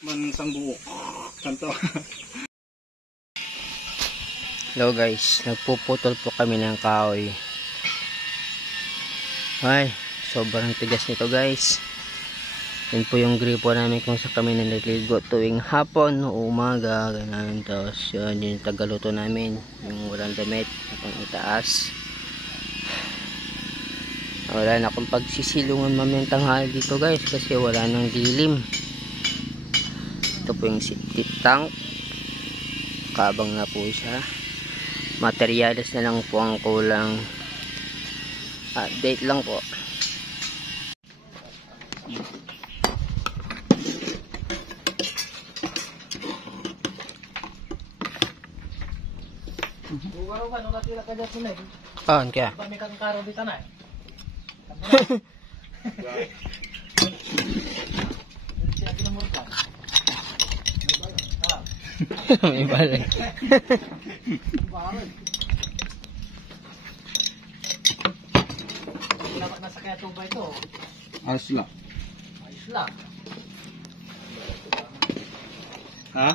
Mansang buo. Kanto. Hello guys, nagpuputol po kami ng kahoy. Ay, sobrang tigas nito guys. Yan po yung gripo namin kung sa kami naliligo tuwing hapon o umaga. Ganun. Tapos yun yung tagaluto namin. Yung walang damit. Itong itaas. Wala na akong pagsisilungan mamayang tanghali dito guys. Kasi wala nang dilim. Ito po yung septic tank. Kabang na po siya. Materials na lang po ang kulang. Update lang po. Kaya? May balay. Dapat nasa kaya tuba ito. Ayos lang. Ayos lang. Ha?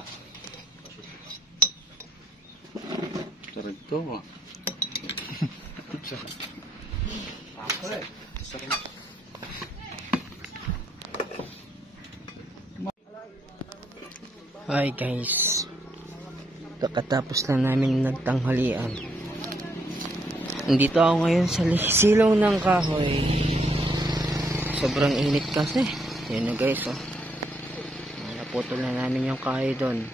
Sarap to. Hi guys, kakatapos lang namin nagtanghalian. Nandito ako ngayon sa silong ng kahoy. Sobrang init kasi. Yan na guys, oh. Naputol na namin yung kahoy doon.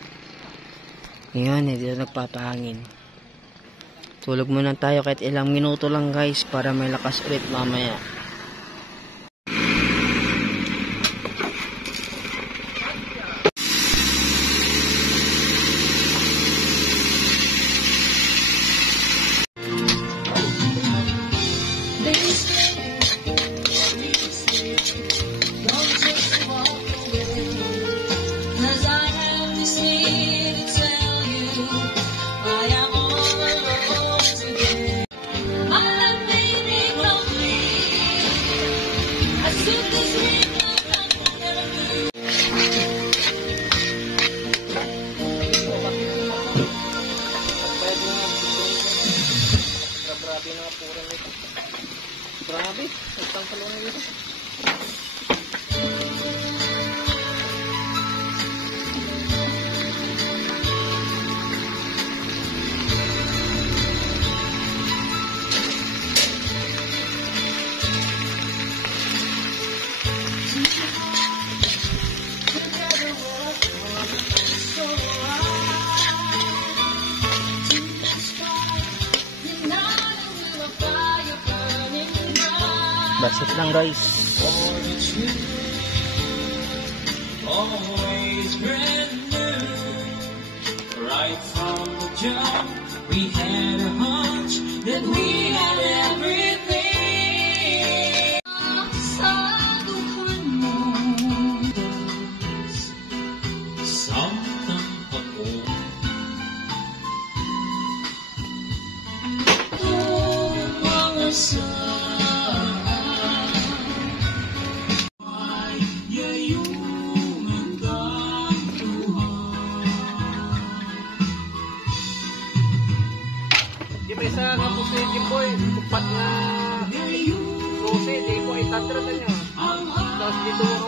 Ngayon, hindi na nagpapahangin. Tulog muna tayo kahit ilang minuto lang guys para may lakas ulit mamaya. Grabe, nagtang talungan nito. Basit lang guys. Always brand new. Right from the jump, we had a hunch that we had everything. Saguhan mo something ako. Mga Isa nga po si Jimboy, tupat nga Rose, di po itatira na niya. Tapos dito